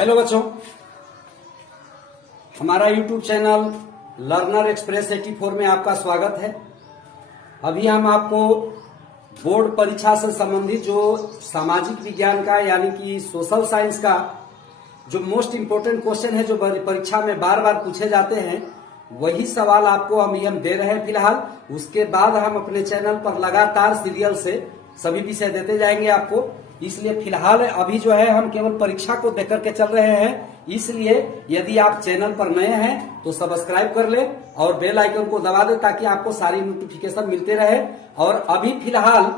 Hello बच्चों, हमारा YouTube channel learner express 84 में आपका स्वागत है। अभी हम आपको बोर्ड परीक्षा से संबंधित जो सामाजिक विज्ञान का यानी कि सोशल साइंस का जो मोस्ट इम्पोर्टेंट क्वेश्चन है, जो परीक्षा में बार बार पूछे जाते हैं, वही सवाल आपको हम दे रहे हैं फिलहाल। उसके बाद हम अपने चैनल पर लगातार सीरियल से सभी विषय देते जाएंगे आपको। इसलिए फिलहाल अभी जो है हम केवल परीक्षा को देख करके चल रहे हैं। इसलिए यदि आप चैनल पर नए हैं तो सब्सक्राइब कर ले और बेल आइकन को दबा दे ताकि आपको सारी नोटिफिकेशन मिलते रहे। और अभी फिलहाल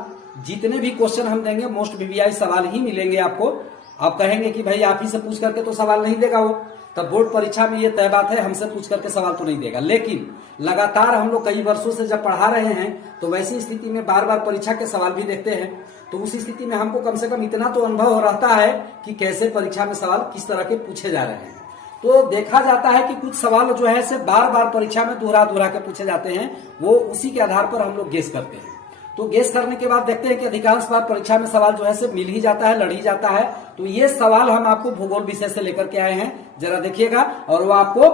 जितने भी क्वेश्चन हम देंगे मोस्ट वीवीआई सवाल ही मिलेंगे आपको। आप कहेंगे कि भाई आप ही से पूछ करके तो सवाल नहीं देगा वो, तब बोर्ड परीक्षा में ये तय बात है, हमसे पूछ करके सवाल तो नहीं देगा। लेकिन लगातार हम लोग कई वर्षों से जब पढ़ा रहे हैं तो वैसी स्थिति में बार बार परीक्षा के सवाल भी देखते हैं, तो उस स्थिति में हमको कम से कम इतना तो अनुभव हो रहता है कि कैसे परीक्षा में सवाल किस तरह के पूछे जा रहे हैं। तो देखा जाता है कि कुछ सवाल जो है से बार बार परीक्षा में दोहरा के पूछे जाते हैं, वो उसी के आधार पर हम लोग गेस करते हैं। तो गेस करने के बाद देखते हैं कि अधिकांश बार परीक्षा में सवाल जो है से मिल ही जाता है, लड़ ही जाता है। तो ये सवाल हम आपको भूगोल विषय से लेकर के आए हैं, जरा देखिएगा और वो आपको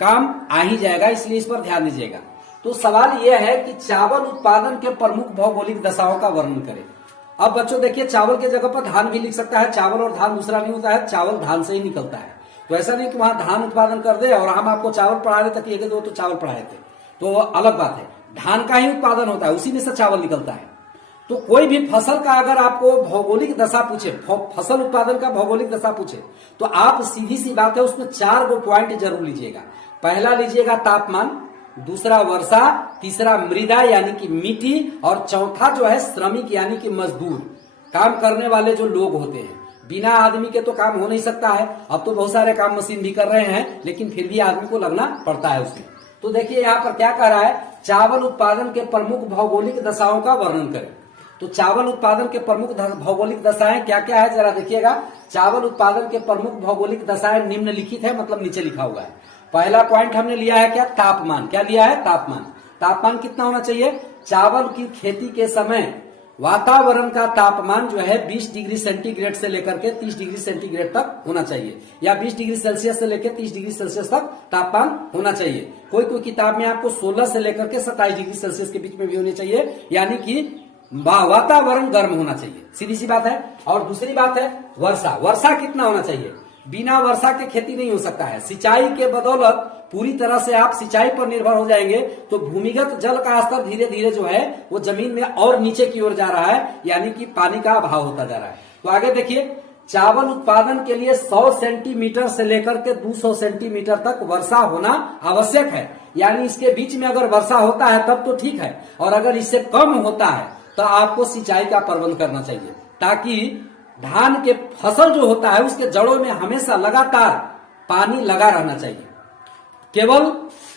काम आ ही जाएगा, इसलिए इस पर ध्यान दीजिएगा। तो सवाल यह है कि चावल उत्पादन के प्रमुख भौगोलिक दशाओं का वर्णन करें। अब बच्चों देखिए, चावल की जगह पर धान भी लिख सकता है। चावल और धान दूसरा नहीं होता है, चावल धान से ही निकलता है। तो ऐसा नहीं कि वहां धान उत्पादन कर दे और हम आपको चावल पढ़ा रहे तक एक दो तो चावल पढ़ाए थे, तो अलग बात है। धान का ही उत्पादन होता है, उसी में से चावल निकलता है। तो कोई भी फसल का अगर आपको भौगोलिक दशा पूछे, फसल उत्पादन का भौगोलिक दशा पूछे, तो आप सीधी सी बात है उसमें 4 गो पॉइंट जरूर लीजिएगा। पहला लीजिएगा तापमान, दूसरा वर्षा, तीसरा मृदा यानी कि मिट्टी, और चौथा जो है श्रमिक यानी कि मजदूर, काम करने वाले जो लोग होते हैं। बिना आदमी के तो काम हो नहीं सकता है। अब तो बहुत सारे काम मशीन भी कर रहे हैं, लेकिन फिर भी आदमी को लगना पड़ता है उसमें। तो देखिए यहाँ पर क्या कह रहा है, चावल उत्पादन के प्रमुख भौगोलिक दशाओं का वर्णन करें। तो चावल उत्पादन के प्रमुख भौगोलिक दशाएं क्या क्या है, जरा देखिएगा। चावल उत्पादन के प्रमुख भौगोलिक दशाएं निम्नलिखित है, मतलब नीचे लिखा हुआ है। पहला पॉइंट हमने लिया है क्या, तापमान। क्या लिया है, तापमान। तापमान कितना होना चाहिए, चावल की खेती के समय वातावरण का तापमान जो है 20 डिग्री सेंटीग्रेड से लेकर के 30 डिग्री सेंटीग्रेड तक होना चाहिए, या 20 डिग्री सेल्सियस से लेकर 30 डिग्री सेल्सियस तक तापमान होना चाहिए। कोई कोई किताब में आपको 16 से लेकर के 27 डिग्री सेल्सियस के बीच में भी होने चाहिए, यानी कि वातावरण गर्म होना चाहिए, सीधी सी बात है। और दूसरी बात है वर्षा। वर्षा कितना होना चाहिए, बिना वर्षा के खेती नहीं हो सकता है। सिंचाई के बदौलत पूरी तरह से आप सिंचाई पर निर्भर हो जाएंगे तो भूमिगत जल का स्तर धीरे धीरे जो है वो जमीन में और नीचे की ओर जा रहा है, यानी कि पानी का अभाव होता जा रहा है। तो आगे देखिए, चावल उत्पादन के लिए 100 सेंटीमीटर से लेकर के 200 सेंटीमीटर तक वर्षा होना आवश्यक है। यानी इसके बीच में अगर वर्षा होता है तब तो ठीक है, और अगर इससे कम होता है तो आपको सिंचाई का प्रबंध करना चाहिए, ताकि धान के फसल जो होता है उसके जड़ों में हमेशा लगातार पानी लगा रहना चाहिए। केवल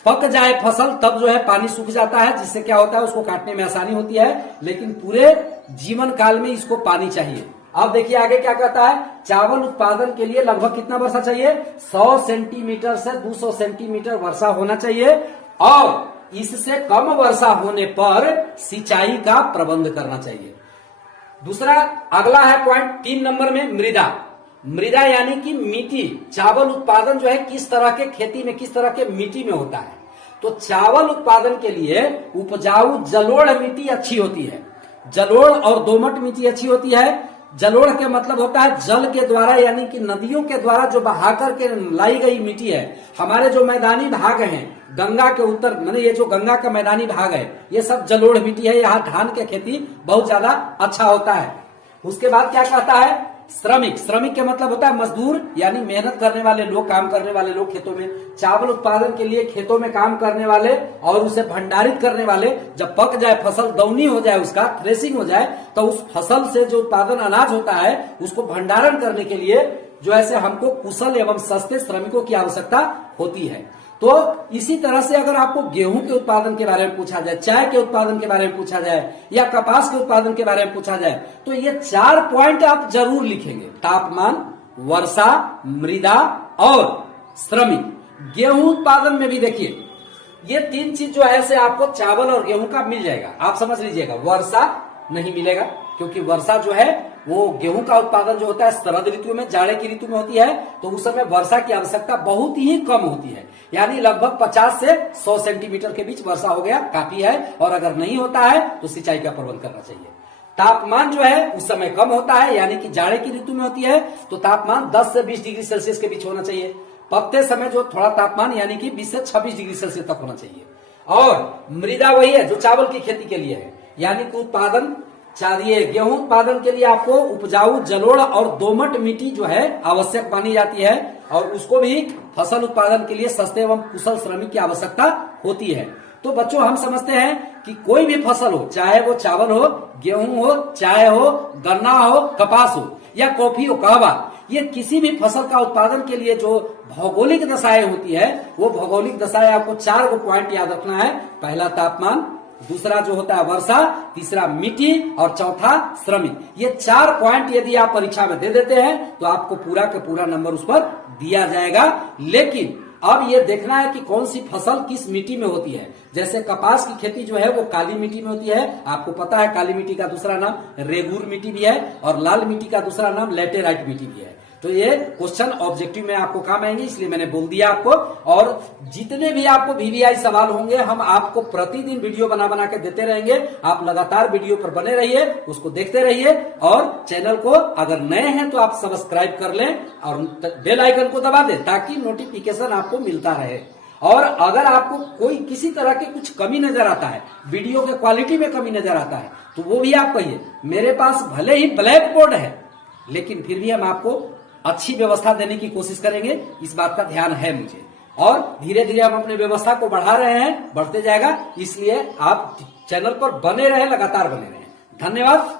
पक जाए फसल तब जो है पानी सूख जाता है, जिससे क्या होता है उसको काटने में आसानी होती है, लेकिन पूरे जीवन काल में इसको पानी चाहिए। अब देखिए आगे क्या कहता है, चावल उत्पादन के लिए लगभग कितना वर्षा चाहिए, 100 सेंटीमीटर से 200 सेंटीमीटर वर्षा होना चाहिए, और इससे कम वर्षा होने पर सिंचाई का प्रबंध करना चाहिए। दूसरा अगला है पॉइंट 3 नंबर में, मृदा। मृदा यानी कि मिट्टी। चावल उत्पादन जो है किस तरह के खेती में, किस तरह के मिट्टी में होता है। तो चावल उत्पादन के लिए उपजाऊ जलोढ़ मिट्टी अच्छी होती है। जलोढ़ और दोमट मिट्टी अच्छी होती है। जलोढ़ के मतलब होता है जल के द्वारा, यानी कि नदियों के द्वारा जो बहा करके लाई गई मिट्टी है। हमारे जो मैदानी भाग हैं गंगा के उत्तर, माने ये जो गंगा का मैदानी भाग है, ये सब जलोढ़ मिट्टी है। यहाँ धान की खेती बहुत ज्यादा अच्छा होता है। उसके बाद क्या कहता है, श्रमिक। श्रमिक के मतलब होता है मजदूर, यानी मेहनत करने वाले लोग, काम करने वाले लोग खेतों में। चावल उत्पादन के लिए खेतों में काम करने वाले और उसे भंडारित करने वाले। जब पक जाए फसल, दौनी हो जाए, उसका थ्रेसिंग हो जाए, तो उस फसल से जो उत्पादन अनाज होता है उसको भंडारण करने के लिए जो ऐसे हमको कुशल एवं सस्ते श्रमिकों की आवश्यकता होती है। तो इसी तरह से अगर आपको गेहूं के उत्पादन के बारे में पूछा जाए, चाय के उत्पादन के बारे में पूछा जाए, या कपास के उत्पादन के बारे में पूछा जाए, तो ये 4 पॉइंट आप जरूर लिखेंगे, तापमान, वर्षा, मृदा और श्रमिक। गेहूं उत्पादन में भी देखिए ये 3 चीज जो है से आपको चावल और गेहूं का मिल जाएगा। आप समझ लीजिएगा, वर्षा नहीं मिलेगा, क्योंकि वर्षा जो है वो गेहूं का उत्पादन जो होता है शरद ऋतु में, जाड़े की ऋतु में होती है, तो उस समय वर्षा की आवश्यकता बहुत ही कम होती है, यानी लगभग 50 से 100 सेंटीमीटर के बीच वर्षा हो गया काफी है। और अगर नहीं होता है तो सिंचाई का प्रबंध करना चाहिए। तापमान जो है उस समय कम होता है, यानी कि जाड़े की ऋतु में होती है तो तापमान 10 से 20 डिग्री सेल्सियस के बीच होना चाहिए। पकते समय जो थोड़ा तापमान यानी कि 20 से 26 डिग्री सेल्सियस तक होना चाहिए। और मृदा वही है जो चावल की खेती के लिए है, यानी कि उत्पादन चाहिए। गेहूं उत्पादन के लिए आपको उपजाऊ जलोढ़ और दोमट मिट्टी जो है आवश्यक मानी जाती है, और उसको भी फसल उत्पादन के लिए सस्ते एवं कुशल श्रमिक की आवश्यकता होती है। तो बच्चों हम समझते हैं कि कोई भी फसल हो, चाहे वो चावल हो, गेहूं हो, चाय हो, गन्ना हो, कपास हो या कॉफी हो, कहवा, ये किसी भी फसल का उत्पादन के लिए जो भौगोलिक दशाएं होती है, वो भौगोलिक दशाएं आपको 4 पॉइंट याद रखना है। पहला तापमान, दूसरा जो होता है वर्षा, तीसरा मिट्टी और चौथा श्रमिक। ये 4 पॉइंट यदि आप परीक्षा में दे देते हैं तो आपको पूरा का पूरा नंबर उस पर दिया जाएगा। लेकिन अब ये देखना है कि कौन सी फसल किस मिट्टी में होती है। जैसे कपास की खेती जो है वो काली मिट्टी में होती है, आपको पता है काली मिट्टी का दूसरा नाम रेगूर मिट्टी भी है, और लाल मिट्टी का दूसरा नाम लैटेराइट मिट्टी भी है। तो ये क्वेश्चन ऑब्जेक्टिव में आपको काम आएंगे, इसलिए मैंने बोल दिया आपको। और जितने भी आपको वीवीआई सवाल होंगे हम आपको प्रतिदिन वीडियो बना बना के देते रहेंगे। आप लगातार वीडियो पर बने रहिए, उसको देखते रहिए, और चैनल को अगर नए हैं तो आप सब्सक्राइब कर लें और बेल आइकन को दबा दें ताकि नोटिफिकेशन आपको मिलता रहे। और अगर आपको कोई किसी तरह की कुछ कमी नजर आता है, वीडियो के क्वालिटी में कमी नजर आता है, तो वो भी आप कहिए। मेरे पास भले ही ब्लैक बोर्ड है लेकिन फिर भी हम आपको अच्छी व्यवस्था देने की कोशिश करेंगे, इस बात का ध्यान है मुझे। और धीरे धीरे हम अपने व्यवस्था को बढ़ा रहे हैं, बढ़ते जाएगा, इसलिए आप चैनल पर बने रहे, लगातार बने रहे। धन्यवाद।